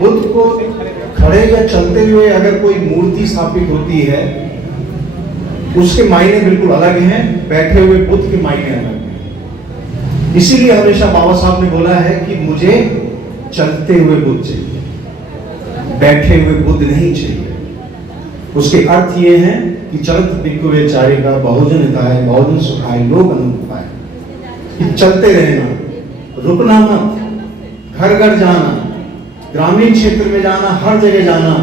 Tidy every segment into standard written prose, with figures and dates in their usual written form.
बुद्ध को खड़े या चलते हुए अगर कोई मूर्ति स्थापित होती है, उसके मायने बिल्कुल अलग हैं, बैठे हुए बुद्ध के मायने अलग हैं। इसीलिए हमेशा बाबा साहब ने बोला है कि मुझे चलते हुए बुद्ध चाहिए, बैठे हुए बुद्ध नहीं चाहिए। उसके अर्थ ये हैं कि चलत भिक्खुवे चारिका बहुजन हिताय बहुजन सुखाय लोक अनंत पाए, कि चलते रहना, रुकना मत, घर घर जाना, ग्रामीण क्षेत्र में जाना, हर जगह जाना,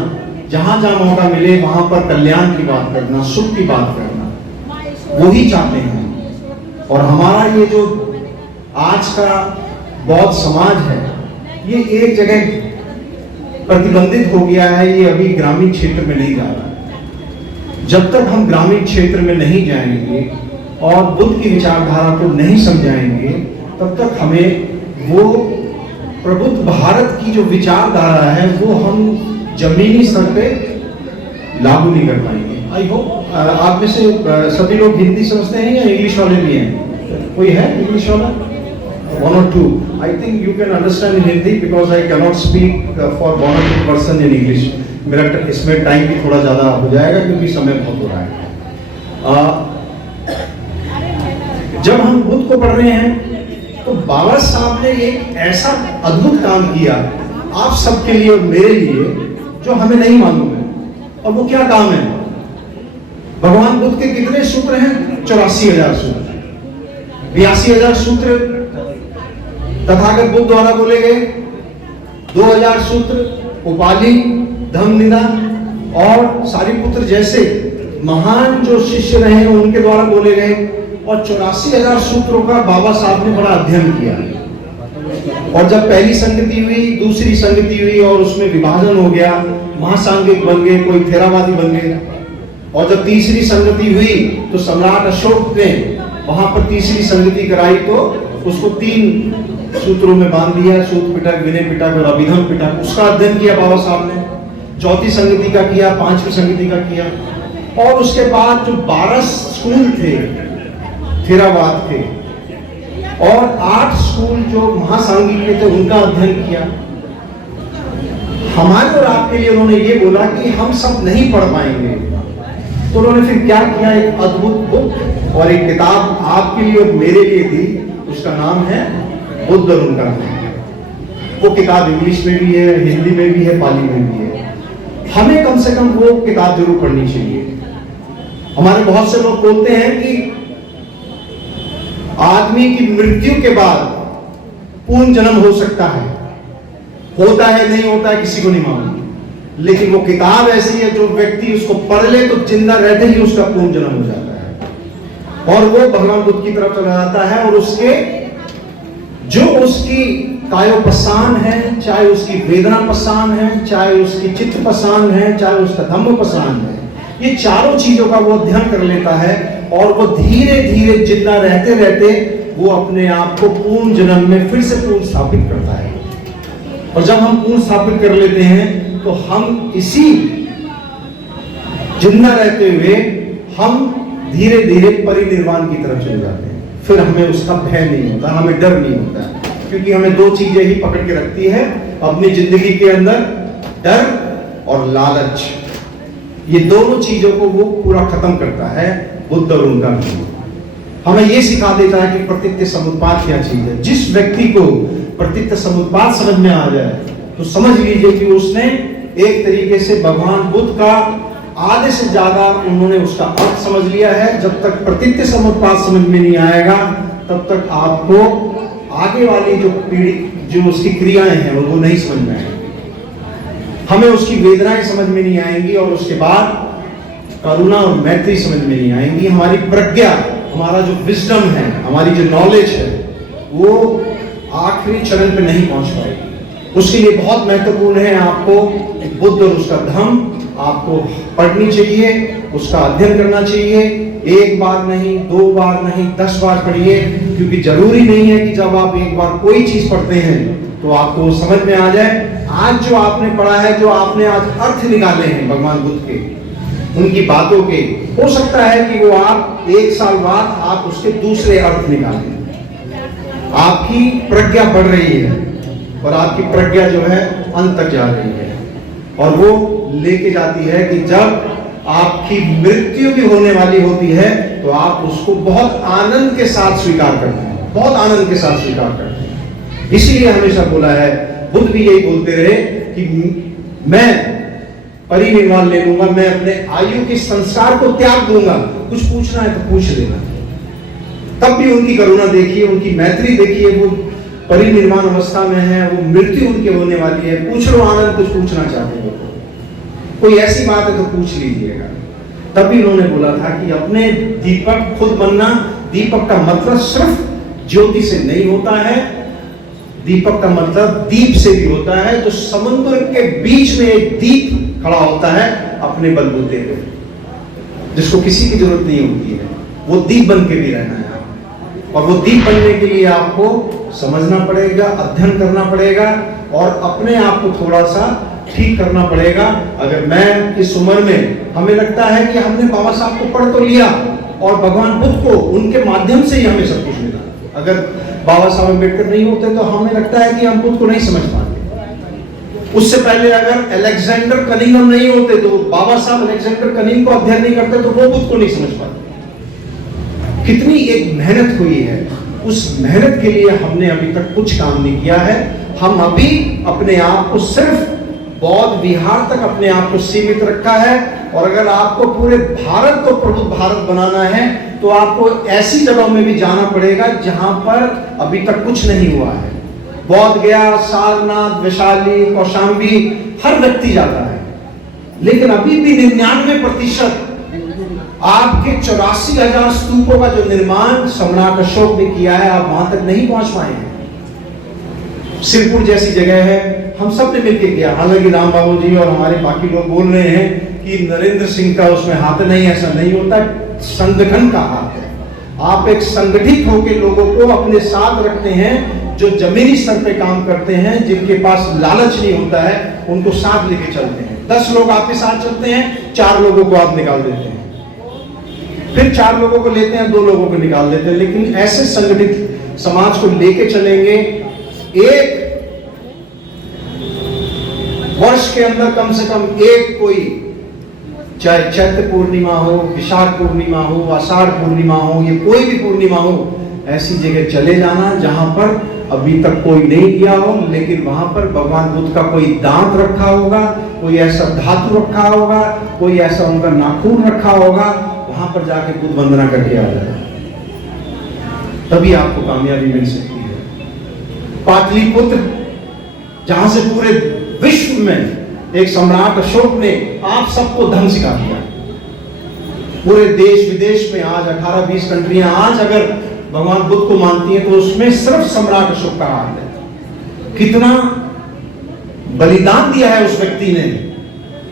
जहां जहां मौका मिले वहां पर कल्याण की बात करना, सुख की बात करना, वो ही चाहते हैं। और हमारा ये जो आज का बौद्ध समाज है, ये एक जगह प्रतिबंधित हो गया है, ये अभी ग्रामीण क्षेत्र में नहीं जा रहा। जब तक हम ग्रामीण क्षेत्र में नहीं जाएंगे और बुद्ध की विचारधारा को नहीं समझाएंगे, तब तक हमें वो प्रबुद्ध भारत की जो विचारधारा है वो हम जमीनी स्तर पे लागू नहीं कर पाएंगे। आई होप आप में से सभी लोग हिंदी समझते हैं या इंग्लिश वाले भी हैं? कोई है इंग्लिश वाला? One or two. I think you can understand in Hindi because I cannot speak for one or two person in English. मेरा इसमें टाइम भी थोड़ा ज़्यादा हो जाएगा क्योंकि समय बहुत हो रहा है। जब हम बुद्ध को पढ़ रहे हैं तो बाबा साहब ने एक ऐसा अद्भुत काम किया आप सबके लिए और मेरे लिए जो हमें नहीं मालूम है। और वो क्या काम है? भगवान बुद्ध के कितने सूत्र हैं? 84,000 सूत्र, 82,000 सूत्र तथागत बुद्ध द्वारा बोले गए, 2,000 सूत्र उपाली, धम्मनिदा और सारिपुत्र जैसे महान जो शिष्य रहे उनके द्वारा बोले गए, और 84,000 सूत्रों का बाबा साहब ने बड़ा अध्ययन किया। और जब पहली संगति हुई, दूसरी संगति हुई और उसमें विभाजन हो गया, महासांगिक बन गए, कोई थेरावादी बन गए। और जब तीसरी संगति हुई तो सम्राट अशोक ने वहां पर तीसरी संगति कराई तो उसको 3 सूत्रों में बांध दिया, सूत्र पिटक, विनय पिटक और अभिधम पिटक। उसका अध्ययन किया बाबा साहब ने। चौथी संगति का किया, 5वीं संगति का किया। और उसके बाद जो 12 स्कूल थे थेरावाद के और 8 स्कूल जो महासांगिक के थे उनका अध्ययन किया। हमारे और आपके लिए उन्होंने ये बोला कि हम सब नहीं पढ़ पाएंगे, तो उन्होंने फिर क्या किया? एक अद्भुत बुक और एक किताब आपके लिए और मेरे लिए दी। उसका नाम है बुद्ध और उनका नाम। वो किताब इंग्लिश में भी है, हिंदी में भी है, पाली में भी है। हमें कम से कम वो किताब जरूर पढ़नी चाहिए। हमारे बहुत से लोग बोलते हैं कि आदमी की मृत्यु के बाद पूर्ण जन्म हो सकता है, होता है नहीं होता है किसी को नहीं मालूम, लेकिन वो किताब ऐसी है जो व्यक्ति उसको पढ़ ले तो जिंदा रहते ही उसका पूर्ण जन्म हो जाता है और वो भगवान बुद्ध की तरफ चला जाता है। और उसके जो उसकी कायोपसान है, चाहे उसकी वेदना पसान है, चाहे उसकी चित्त पसान है, चाहे उसका धम्म पसान है, ये चारों चीजों का वो अध्ययन कर लेता है और वो धीरे धीरे जिंदा रहते रहते वो अपने आप को पूर्ण जन्म में फिर से पूर्ण स्थापित करता है। और जब हम पूर्ण स्थापित कर लेते हैं तो हम इसी जिंदा रहते हुए हम धीरे धीरे परिनिर्वाण की तरफ चले जाते हैं। फिर हमें उसका भय नहीं होता, हमें डर नहीं होता, क्योंकि हमें 2 चीजें ही पकड़ के रखती है अपनी जिंदगी के अंदर, डर और लालच। ये दोनों चीजों को वो पूरा खत्म करता है बुद्ध और उनका ज्ञान। हमें ये सिखा देता है कि प्रतीत्य समुत्पाद क्या चीज है। जिस व्यक्ति को प्रतीत्य समुत्पाद समझ में आ जाए तो समझ लीजिए कि उसने एक तरीके से भगवान बुद्ध का आधे से ज्यादा उन्होंने उसका अर्थ समझ लिया है। जब तक प्रतीत्य समुत्पाद समझ में नहीं आएगा तब तक आपको आगे वाली जो पीढ़ी जो उसकी क्रियाएं हैं वो नहीं समझ में आएंगी। हमें उसकी वेदनाएं समझ में नहीं आएंगी और उसके बाद करुणा और मैत्री समझ में नहीं आएंगी। हमारी प्रज्ञा, हमारा जो विजडम है, हमारी जो नॉलेज है, वो आखिरी चरण पे नहीं पहुंच पाएगी। उसके लिए बहुत महत्वपूर्ण है आपको बुद्ध और उसका धम्म आपको पढ़नी चाहिए, उसका अध्ययन करना चाहिए। 1 बार नहीं, 2 बार नहीं, 10 बार पढ़िए, क्योंकि जरूरी नहीं है कि जब आप एक बार कोई चीज पढ़ते हैं तो आपको समझ में आ जाए। आज जो आपने पढ़ा है, जो आपने आज अर्थ निकाले हैं भगवान बुद्ध के, उनकी बातों के, हो सकता है कि वो आप 1 साल बाद आप उसके दूसरे अर्थ निकालें। आपकी प्रज्ञा बढ़ रही है और आपकी प्रज्ञा जो है अंत तक जा रही है, और वो लेके जाती है कि जब आपकी मृत्यु भी होने वाली होती है तो आप उसको बहुत आनंद के साथ स्वीकार करते हैं, बहुत आनंद के साथ स्वीकार करते हैं। इसीलिए हमेशा बोला है, बुद्ध भी यही बोलते रहे कि मैं परिनिर्वाण ले लूंगा, मैं अपने आयु के संस्कार को त्याग दूंगा, कुछ पूछना है तो पूछ लेना। तब भी उनकी करुणा देखिए, उनकी मैत्री देखिए, वो परिनिर्वाण अवस्था में है, वो मृत्यु उनके होने वाली है, पूछ लो आनंद, कुछ पूछना चाहते हो तो कोई ऐसी बात है तो पूछ लीजिएगा। तभी उन्होंने बोला था कि अपने दीपक खुद बनना। दीपक का मतलब सिर्फ ज्योति से नहीं होता है, दीपक का मतलब दीप से भी होता है। जो समुद्र के बीच में एक दीप खड़ा होता है अपने बलबूते पे, जिसको किसी की जरूरत नहीं होती है, वो दीप बन के भी रहना है। और वो दीप बनने के लिए आपको समझना पड़ेगा, अध्ययन करना पड़ेगा, और अपने आप को थोड़ा सा ठीक करना पड़ेगा। अगर मैं इस उम्र में, हमें लगता है कि हमने बाबा साहब को पढ़ तो लिया और भगवान बुद्ध को उनके माध्यम से ही हमें सब कुछ मिला। अगर बाबा साहब अम्बेडकर नहीं होते तो हमें लगता है कि हम बुद्ध को नहीं समझ पाते। उससे पहले अगर अलेक्जेंडर कनिंघम नहीं होते तो बाबा साहब अलेक्जेंडर कनिंघम को अध्ययन नहीं करते तो वो बुद्ध को नहीं समझ पाते। कितनी एक मेहनत हुई है, उस मेहनत के लिए हमने अभी तक कुछ काम नहीं किया है। हम अभी अपने आप को सिर्फ बौद्ध विहार तक अपने आप को सीमित रखा है। और अगर आपको पूरे भारत को प्रबुद्ध भारत बनाना है तो आपको ऐसी जगहों में भी जाना पड़ेगा जहां पर अभी तक कुछ नहीं हुआ है। बौद्ध गया, सारनाथ, वैशाली, कौशाम्बी, हर व्यक्ति जाता है, लेकिन अभी भी 99% आपके 84,000 स्तूपों का जो निर्माण सम्राट अशोक ने किया है, आप वहां तक नहीं पहुंच पाए हैं। सिरपुर जैसी जगह है, हम सब ने मिलकर किया। हालांकि राम बाबू जी और हमारे बाकी लोग बोल रहे हैं कि नरेंद्र सिंह का उसमें हाथ नहीं, ऐसा नहीं होता, संगठन का हाथ है। आप एक संगठित होकर लोगों को अपने साथ रखते हैं, जो जमीनी स्तर पे काम करते हैं, जिनके पास लालच नहीं होता है, उनको साथ लेके चलते हैं। 10 लोग आपके साथ चलते हैं, 4 लोगों को आप निकाल देते हैं, फिर 4 लोगों को लेते हैं, 2 लोगों को निकाल देते हैं। लेकिन ऐसे संगठित समाज को लेके चलेंगे, एक वर्ष के अंदर कम से कम एक कोई, चाहे चैत्र पूर्णिमा हो, विशाख पूर्णिमा हो, आषाढ़ पूर्णिमा हो, ये कोई भी पूर्णिमा हो, ऐसी जगह चले जाना जहां पर अभी तक कोई नहीं गया हो, लेकिन वहां पर भगवान बुद्ध का कोई दांत रखा होगा, कोई ऐसा धातु रखा होगा, कोई ऐसा उनका नाखून रखा होगा, वहां पर जाके बुद्ध वंदना करके आ जाए, तभी आपको कामयाबी मिल सकती है। पाटलिपुत्र, जहां से पूरे विश्व में एक सम्राट अशोक ने आप सबको धर्म सिखा दिया। पूरे देश विदेश में आज 18-20 कंट्रियां आज अगर भगवान बुद्ध को मानती हैं तो उसमें सिर्फ सम्राट अशोक का हाथ है। कितना बलिदान दिया है उस व्यक्ति ने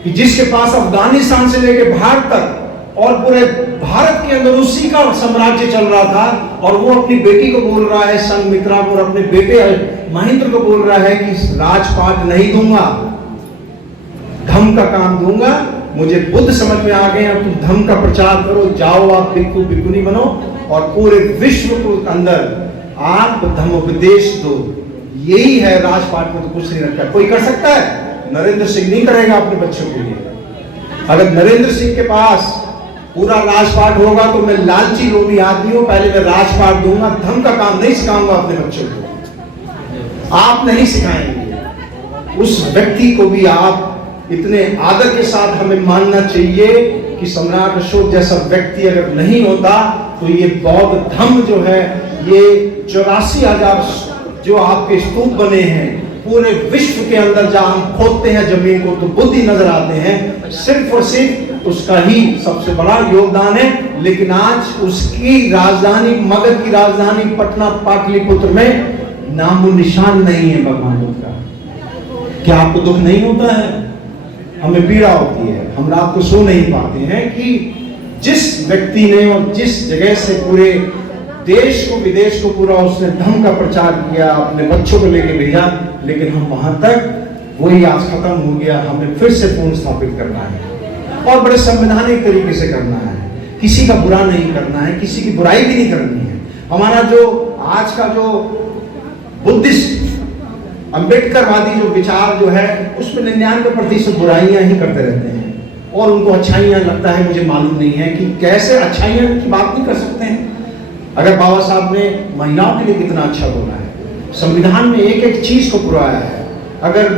कि जिसके पास अफगानिस्तान से लेकर भारत तक और पूरे भारत के अंदर उसी का साम्राज्य चल रहा था, और वो अपनी बेटी को बोल रहा है, संघमित्रा को, और अपने बेटे महेंद्र को बोल रहा है कि राजपाट नहीं दूंगा, धम्म का काम दूंगा। मुझे बुद्ध समझ में आ गए, अब तुम धम्म का प्रचार करो, जाओ आप भिक्षु भिक्षुनी बनो और पूरे विश्व को अंदर आप धम्मोपदेश दो। यही है राजपाट में, तो कुछ नहीं रखा। कोई कर सकता है? नरेंद्र सिंह नहीं करेगा अपने बच्चों के लिए। अगर नरेंद्र सिंह के पास पूरा राजपाट होगा तो मैं लालची लोभी आदमी हूं, पहले मैं राजपाट दूंगा, धर्म का काम नहीं सिखाऊंगा अपने बच्चों को। आप नहीं सिखाएंगे। उस व्यक्ति को भी आप इतने आदर के साथ हमें मानना चाहिए कि सम्राट अशोक जैसा व्यक्ति अगर नहीं होता तो ये बौद्ध धर्म जो है, ये 84,000 जो आपके स्तूप बने हैं पूरे विश्व के अंदर, जहां हम खोदते हैं जमीन को तो बुद्ध ही नजर आते हैं। सिर्फ और सिर्फ उसका ही सबसे बड़ा योगदान है। लेकिन आज उसकी राजधानी, मगध की राजधानी पटना पाटलिपुत्र में नामो निशान नहीं है भगवान बुद्ध का। क्या आपको दुख नहीं होता है? हमें पीड़ा होती है, हम रात को सो नहीं पाते हैं कि जिस व्यक्ति ने और जिस जगह से पूरे देश को विदेश को पूरा उसने धर्म का प्रचार किया, अपने बच्चों को लेके भेजा, लेकिन हम वहां तक, वही आज खत्म हो गया। हमें फिर से पुनः स्थापित करना है और बड़े संवैधानिक तरीके से करना है। किसी का बुरा नहीं करना है, किसी की बुराई भी नहीं करनी है। हमारा जो आज का जो बुद्धिस्ट अम्बेडकरवादी जो विचार जो है उसमें 99% बुराइयां ही करते रहते हैं और उनको अच्छाइयां लगता है। मुझे मालूम नहीं है कि कैसे अच्छाइयां की बात नहीं कर सकते हैं। अगर बाबा साहब ने महिलाओं के लिए कितना अच्छा बोला है, संविधान में एक एक चीज को पुराया है। अगर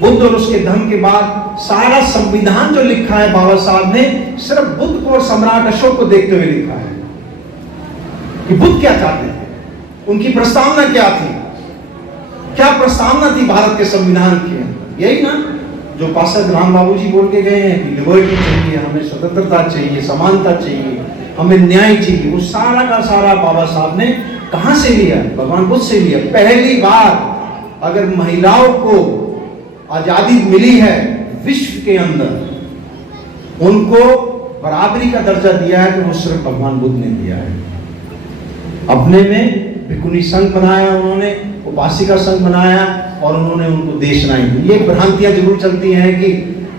बुद्ध और उसके धम्म के बाद सारा संविधान जो लिखा है बाबा साहब ने सिर्फ बुद्ध को और सम्राट अशोक को देखते हुए लिखा है कि बुद्ध क्या चाहते थे, उनकी प्रस्तावना क्या थी, क्या प्रस्तावना थी भारत के संविधान की। यही ना जो पार्षद राम बाबू जी बोल के गए हैं कि लिबर्टी चाहिए, हमें स्वतंत्रता चाहिए, समानता चाहिए, हमें न्याय चाहिए, वो सारा का सारा बाबा साहब ने कहां से लिया? भगवान बुद्ध से लिया। पहली बार अगर महिलाओं को आजादी मिली है विश्व के अंदर, उनको बराबरी का दर्जा दिया है, तो वो सिर्फ भगवान बुद्ध ने दिया है। अपने में भिकुनी संघ बनाया उन्होंने, उपासिका संघ बनाया और उन्होंने उनको देशनाई दी। ये भ्रांतियां जरूर चलती हैं कि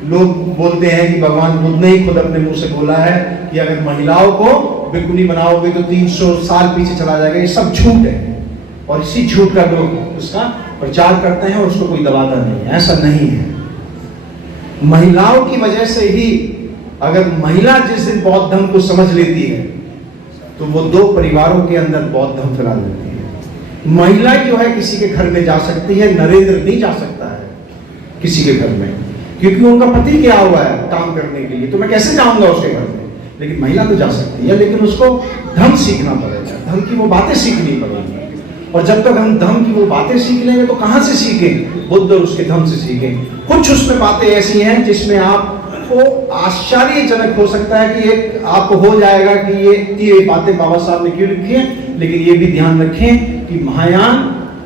लोग बोलते हैं कि भगवान बुद्ध ने ही खुद अपने मुंह से बोला है कि अगर महिलाओं को भिकुनी बनाओगे तो 300 साल पीछे चला जाएगा। ये सब झूठ है और इसी झूठ का लोग उसका प्रचार करते हैं और उसको कोई दबाता नहीं है। ऐसा नहीं है। महिलाओं की वजह से ही, अगर महिला जिस दिन बौद्ध धर्म को समझ लेती है तो वो 2 परिवारों के अंदर बौद्ध धर्म फैला देती है। महिला जो है किसी के घर में जा सकती है, नरेंद्र नहीं जा सकता है किसी के घर में, क्योंकि उनका पति गया हुआ है काम करने के लिए, तो मैं कैसे जाऊंगा उसके घर में। लेकिन महिला तो जा सकती है, लेकिन उसको धर्म सीखना पड़ेगा, धर्म की वो बातें सीखनी पड़ेगी। और जब तक हम धर्म की वो बातें सीख लेंगे तो कहां से सीखें? बुद्ध और उसके धर्म से सीखें। कुछ उसमें बातें ऐसी हैं जिसमें आपको आश्चर्यजनक हो सकता है कि एक आपको हो जाएगा कि ये बातें बाबा साहब ने क्यों लिखी हैं। लेकिन ये भी ध्यान रखें कि महायान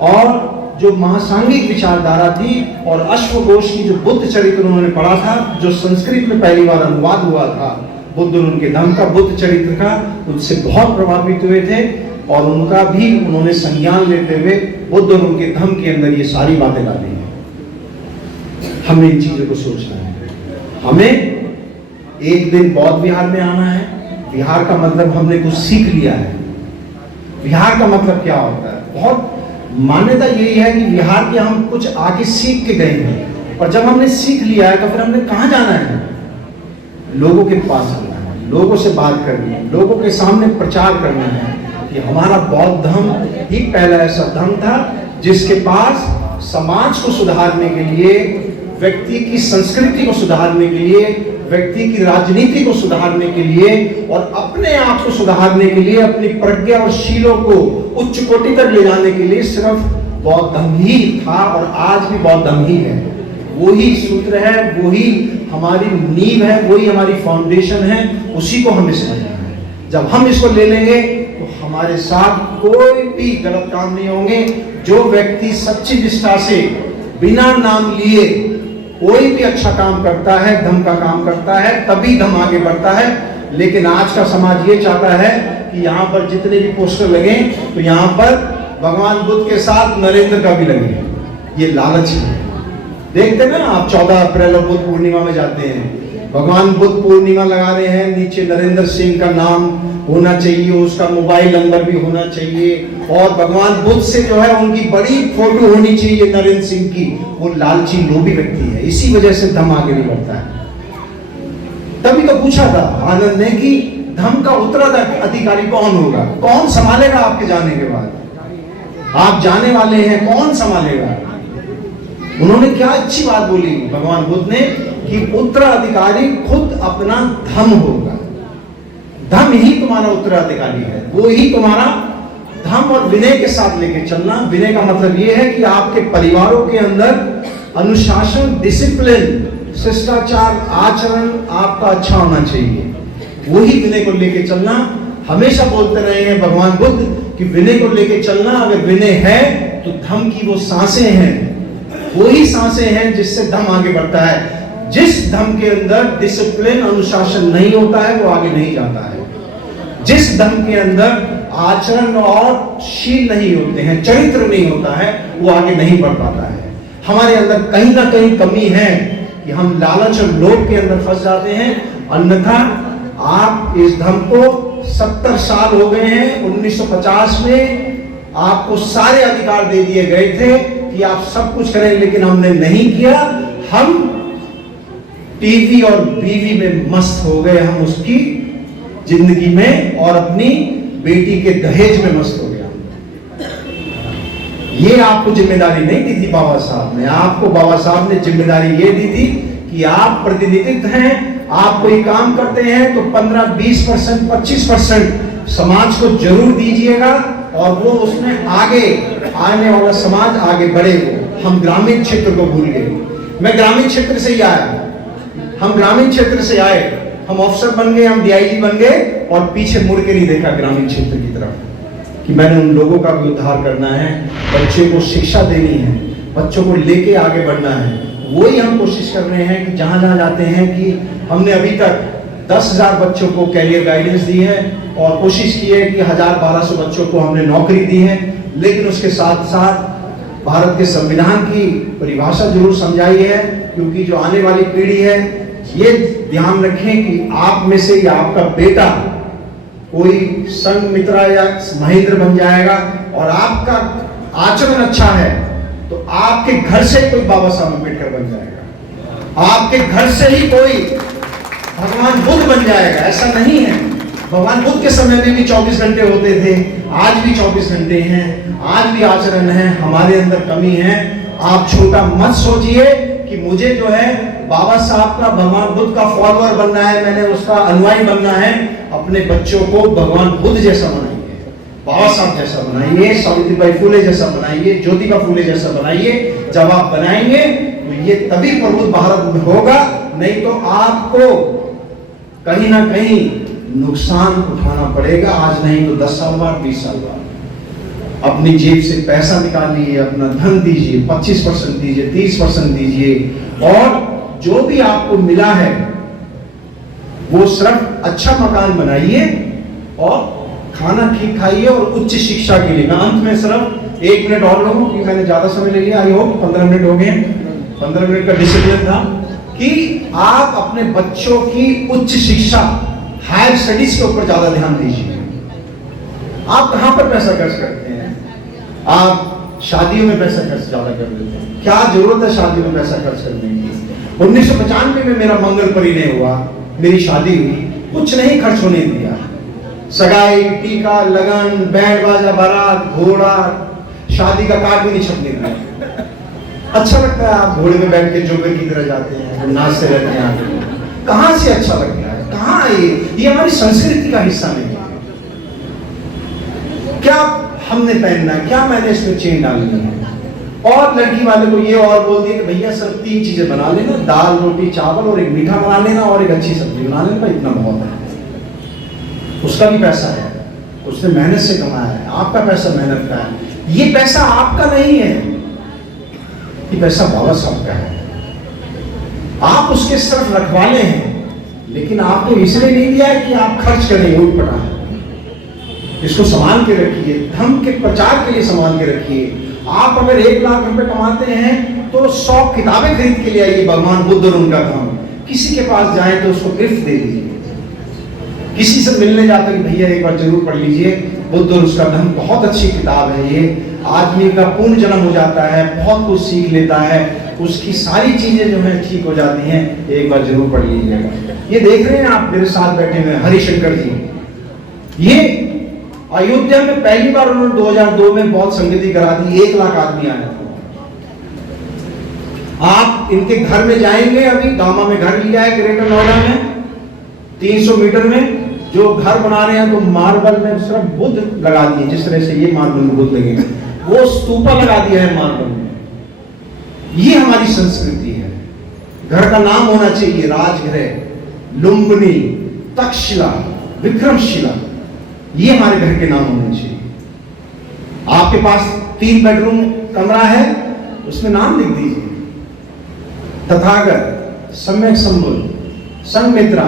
और जो महासांगिक विचारधारा थी और अश्वघोष की जो बुद्ध चरित्र उन्होंने पढ़ा था, जो संस्कृत में पहली बार अनुवाद हुआ था बुद्ध और उनके धम्म का, बुद्ध चरित्र का, उससे बहुत प्रभावित हुए थे और उनका भी उन्होंने संज्ञान लेते हुए बुद्ध और उनके धम्म के अंदर ये सारी बातें डाली हैं। हमें इन चीजों को सोचना है। हमें एक दिन बौद्ध विहार में आना है। विहार का मतलब हमने कुछ सीख लिया है। विहार का मतलब क्या होता है? बहुत मान्यता यही है कि विहार के हम कुछ आके सीख के गए हैं, और जब हमने सीख लिया है तो फिर हमने कहाँ जाना है? लोगों के पास जाना है, लोगों से बात करनी है, लोगों के सामने प्रचार करना है कि हमारा बौद्ध धर्म ही पहला ऐसा धर्म था जिसके पास समाज को सुधारने के लिए, व्यक्ति की संस्कृति को सुधारने के लिए, व्यक्ति की राजनीति को सुधारने के लिए और अपने आप को सुधारने के लिए, अपनी प्रज्ञा और शीलों को उच्च कोटि तक ले जाने के लिए सिर्फ बौद्ध धर्म ही था और आज भी बौद्ध धर्म ही है। वही सूत्र है, वही हमारी नींव है, वही हमारी फाउंडेशन है, उसी को हमें समझना है। जब हम इसको ले लेंगे तो हमारे साथ कोई भी गलत काम नहीं होंगे। जो व्यक्ति सच्ची निष्ठा से बिना नाम लिए कोई भी अच्छा काम करता है, धर्म का काम करता है, तभी धर्म आगे बढ़ता है। लेकिन आज का समाज ये चाहता है कि यहाँ पर जितने भी पोस्टर लगे तो यहाँ पर भगवान बुद्ध के साथ नरेंद्र का भी लगे। ये लालच है। देखते ना आप 14 अप्रैल और बुद्ध पूर्णिमा में जाते हैं, भगवान बुद्ध पूर्णिमा लगा रहे हैं, नीचे नरेंद्र सिंह का नाम होना चाहिए, उसका मोबाइल नंबर भी होना चाहिए और भगवान बुद्ध से जो है उनकी बड़ी फोटो होनी चाहिए नरेंद्र सिंह की। वो लालची लोभी व्यक्ति है, इसी वजह से धर्म आगे नहीं बढ़ता है। तभी तो पूछा था आनंद ने कि धर्म का उत्तराधिकारी कौन होगा, कौन संभालेगा आपके जाने के बाद? आप जाने वाले हैं, कौन संभालेगा? उन्होंने क्या अच्छी बात बोली भगवान बुद्ध ने कि उत्तराधिकारी खुद अपना धर्म होगा। धर्म ही तुम्हारा उत्तराधिकारी है, वो ही तुम्हारा धर्म और विनय के साथ लेके चलना। विनय का मतलब ये है कि आपके परिवारों के अंदर अनुशासन, डिसिप्लिन, शिष्टाचार, आचरण आपका अच्छा होना चाहिए। वही विनय को लेके चलना। हमेशा बोलते रहे हैं भगवान बुद्ध कि विनय को लेके चलना। अगर विनय है तो धर्म की वो सांसें हैं, वही सांसें हैं जिससे धर्म आगे बढ़ता है। जिस धर्म के अंदर डिसिप्लिन, अनुशासन नहीं होता है वो आगे नहीं जाता है। जिस धर्म के अंदर आचरण और शील नहीं होते हैं, चरित्र नहीं होता है, वो आगे नहीं बढ़ पाता है। हमारे अंदर कहीं ना कहीं कमी है कि हम लालच और लोभ के अंदर फंस जाते हैं। अन्यथा आप इस धर्म को 70 साल हो गए हैं, 1950 में आपको सारे अधिकार दे दिए गए थे कि आप सब कुछ करें, लेकिन हमने नहीं किया। हम टीवी और बीवी में मस्त हो गए, हम उसकी जिंदगी में और अपनी बेटी के दहेज में मस्त हो गया। ये आपको जिम्मेदारी नहीं दी थी बाबा साहब ने। आपको बाबा साहब ने जिम्मेदारी ये दी थी कि आप प्रतिनिधित्व हैं, आप कोई काम करते हैं तो 15, 20%, 25% समाज को जरूर दीजिएगा, और वो उसमें आगे आने वाला समाज आगे बढ़ेगा। हम ग्रामीण क्षेत्र को भूल गए। मैं ग्रामीण क्षेत्र से ही आया, हम ग्रामीण क्षेत्र से आए, हम अफसर बन गए, हम डीआईजी बन गए, और पीछे मुड़ के नहीं देखा ग्रामीण क्षेत्र की तरफ कि मैंने उन लोगों का भी उद्धार करना है, बच्चे को शिक्षा देनी है, बच्चों को लेके आगे बढ़ना है। वही हम कोशिश कर रहे हैं कि जहां जहां जाते हैं कि हमने अभी तक 10,000 बच्चों को कैरियर गाइडेंस दी है, और कोशिश की है कि 1,000-1,200 बच्चों को हमने नौकरी दी है। लेकिन उसके साथ साथ भारत के संविधान की परिभाषा जरूर समझाई है, क्योंकि जो आने वाली पीढ़ी है, ये ध्यान रखें कि आप में से या आपका बेटा कोई संघमित्रा या महेंद्र बन जाएगा, और आपका आचरण अच्छा है तो आपके घर से कोई बाबा साहब अम्बेडकर बन जाएगा, आपके घर से ही कोई भगवान बुद्ध बन जाएगा। ऐसा नहीं है, भगवान बुद्ध के समय में भी 24 घंटे होते थे, आज भी 24 घंटे हैं, आज भी आचरण है, हमारे अंदर कमी है। आप छोटा मत सोचिए कि मुझे जो है बाबा साहब का, भगवान बुद्ध का फॉलोअर बनना है, मैंने उसका अनुयायी बनना है। अपने बच्चों को भगवान बुद्ध जैसा बनाइए, बाबा साहब जैसा बनाइए, सावित्रीबाई फुले जैसा बनाइए, ज्योतिबा फुले जैसा बनाइए। जब आप बनाएंगे तो ये तभी प्रबुद्ध भारत में होगा, नहीं तो आपको कहीं ना कहीं नुकसान उठाना पड़ेगा। आज नहीं तो 10 साल बाद, 20 साल बाद। अपनी जेब से पैसा निकालिए, अपना धन दीजिए, 25% दीजिए, 30% दीजिए, और जो भी आपको मिला है वो सिर्फ अच्छा मकान बनाइए और खाना ठीक खाइए और उच्च शिक्षा के लिए। मैं अंत में सिर्फ 1 मिनट और लूंगा, क्योंकि मैंने ज्यादा समय ले लिया। आई होप 15 मिनट हो गए। 15 मिनट का डिसिप्लिन था कि आप अपने बच्चों की उच्च शिक्षा, हायर स्टडीज के ऊपर ज्यादा ध्यान दीजिए। आप कहां पर पैसा खर्च करते हैं? आप शादियों में पैसा खर्च ज्यादा कर देते हैं। क्या जरूरत है शादियों में पैसा खर्च करने की? 1995 में मेरा मंगल परिणय हुआ, मेरी शादी हुई, कुछ नहीं खर्च होने दिया। सगाई, टीका, लगन, बैंड बाजा, बारात, घोड़ा, शादी का कार्ड भी नहीं छपने दिया। अच्छा लगता है आप घोड़े में बैठ के जोकर की तरह जाते हैं, नाचते रहते हैं आगे। कहां से अच्छा लगता है? कहां ये हमारी संस्कृति का हिस्सा नहीं है। क्या हमने पहनना है, क्या मैंने इसमें चेन डालनी है? और लड़की वाले को ये और बोल दिया कि भैया सिर्फ 3 चीजें बना लेना, दाल रोटी चावल और एक मीठा बना लेना और एक अच्छी सब्जी बना लेना, इतना बहुत है। उसका भी पैसा है, उसने मेहनत से कमाया है, आपका पैसा मेहनत का है। ये पैसा आपका नहीं है, ये पैसा बाबा साहब का है। आप उसके सिर्फ रखवाले हैं, लेकिन आपको इसलिए नहीं दिया है कि आप खर्च करें उठ पटा। इसको संभाल के रखिए, धर्म के प्रचार के लिए संभाल के रखिए। आप अगर 1 लाख रुपए कमाते हैं तो 100 किताबें खरीद के ले आइए, भगवान बुद्ध और उनका काम। किसी के पास जाए तो उसको गिफ्ट दे दीजिए। किसी से मिलने जाते कि भैया एक बार जरूर पढ़ लीजिए, बुद्ध और उसका धर्म, बहुत अच्छी किताब है ये। आदमी का पूर्ण जन्म हो जाता है, बहुत कुछ सीख लेता है, उसकी सारी चीजें जो है ठीक हो जाती हैं। एक बार जरूर पढ़ लीजिएगा। ये देख रहे हैं आप मेरे साथ बैठे हुए हरिशंकर जी, ये अयोध्या में पहली बार उन्होंने 2002 में बहुत संगति करा दी, 1 लाख आदमी आया था। आप इनके घर में जाएंगे, अभी गामा में घर लिया है ग्रेटर नोएडा में, 300 मीटर में जो घर बना रहे हैं, तो मार्बल में सिर्फ बुद्ध लगा दिए, जिस तरह से ये मार्बल में बुद्ध लगे, वो स्तूपा लगा दिया है मार्बल में। ये हमारी संस्कृति है। घर का नाम होना चाहिए राजगृह, लुम्बिनी, तक्षशिला, विक्रमशिला, ये हमारे घर के नाम होने चाहिए। आपके पास 3 बेडरूम कमरा है, उसमें नाम लिख दीजिए, तथागत, सम्यक संबुद्ध, संघमित्रा,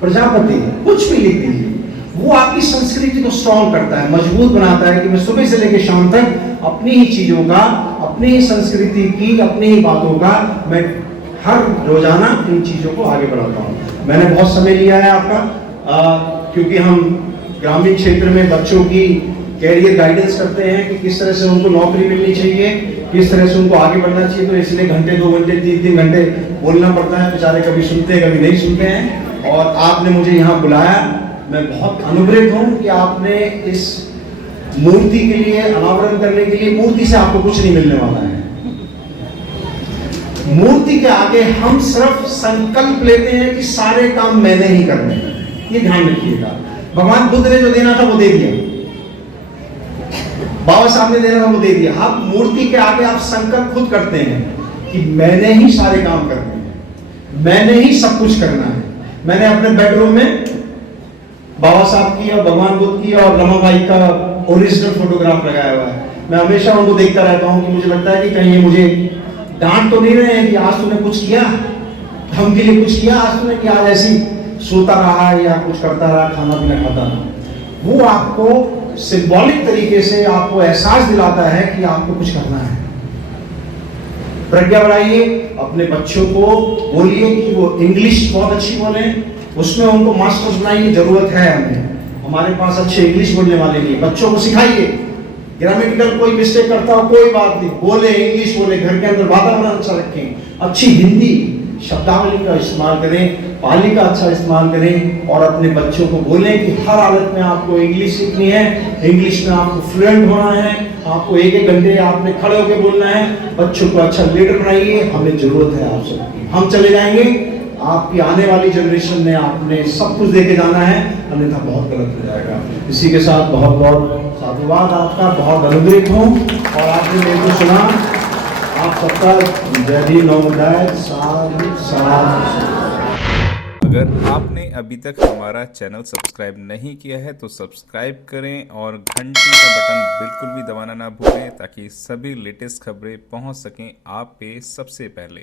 प्रजापति, कुछ भी लिख दीजिए। वो आपकी संस्कृति को स्ट्रॉन्ग करता है, मजबूत बनाता है कि मैं सुबह से लेकर शाम तक अपनी ही चीजों का, अपनी ही संस्कृति की, अपनी ही बातों का मैं हर रोजाना इन चीजों को आगे बढ़ाता हूँ। मैंने बहुत समय लिया है आपका, क्योंकि हम ग्रामीण क्षेत्र में बच्चों की कैरियर गाइडेंस करते हैं कि किस तरह से उनको नौकरी मिलनी चाहिए, किस तरह से उनको आगे बढ़ना चाहिए। तो इसलिए घंटे 2 घंटे 3 घंटे बोलना पड़ता है, बेचारे कभी सुनते हैं कभी नहीं सुनते हैं। और आपने मुझे यहाँ बुलाया, मैं बहुत अनुग्रहित हूँ कि आपने इस मूर्ति के लिए, अनावरण करने के लिए, मूर्ति से आपको कुछ नहीं मिलने वाला है। मूर्ति के आगे हम सिर्फ संकल्प लेते हैं कि सारे काम मैंने ही करने हैं, ये ध्यान रखिएगा। भगवान बुद्ध ने जो देना था वो दे दिया, बाबा साहब ने देना था वो दे दिया। आप मूर्ति के आगे आप संकल्प खुद करते हैं कि मैंने ही सारे काम करने हैं, मैंने ही सब कुछ करना है। मैंने अपने बेडरूम में बाबा साहब की और भगवान बुद्ध की और रमाबाई का ओरिजिनल फोटोग्राफ लगाया हुआ है। मैं हमेशा उनको देखता रहता हूँ कि मुझे लगता है कि कहीं ये मुझे डांट तो नहीं रहे हैं कि आज तूने कुछ किया, हमके लिए कुछ किया आज तूने, कि आज ऐसी सोता रहा या कुछ करता रहा, खाना पीना खाता रहा। वो आपको सिंबॉलिक तरीके से आपको एहसास दिलाता है कि आपको कुछ करना है। प्रज्ञा बढ़ाइए, अपने बच्चों को बोलिए कि वो इंग्लिश बहुत अच्छी बोले, उसमें उनको मास्टर्स बनाइए, जरूरत है हमें, हमारे पास अच्छे इंग्लिश बोलने वाले नहीं। बच्चों को सिखाइए, ग्रामेटिकल कोई मिस्टेक करता हो कोई बात नहीं, बोले इंग्लिश बोले, घर के अंदर वातावरण अच्छा रखें, अच्छी हिंदी शब्दावली का इस्तेमाल करें, पाली का अच्छा इस्तेमाल करें। और अपने बच्चों को बोलें कि हर हालत में आपको इंग्लिश सीखनी है, इंग्लिश में आपको फ्लुएंट होना है, आपको 1-1 घंटे आपने खड़े होकर बोलना है। बच्चों को अच्छा लीडर बनाइए, हमें जरूरत है आप सबकी। हम चले जाएंगे, आपकी आने वाली जनरेशन में आपने सब कुछ देके जाना है, अन्यथा बहुत गलत हो जाएगा। इसी के साथ बहुत बहुत साधुवाद आपका, बहुत अनुग्रहित हूँ। और आपने मेरे को सुना, आप सबका जय भीम, नमो बुद्धाय, साधु साधु। अगर आपने अभी तक हमारा चैनल सब्सक्राइब नहीं किया है तो सब्सक्राइब करें और घंटी का बटन बिल्कुल भी दबाना ना भूलें, ताकि सभी लेटेस्ट खबरें पहुंच सकें आप पे सबसे पहले।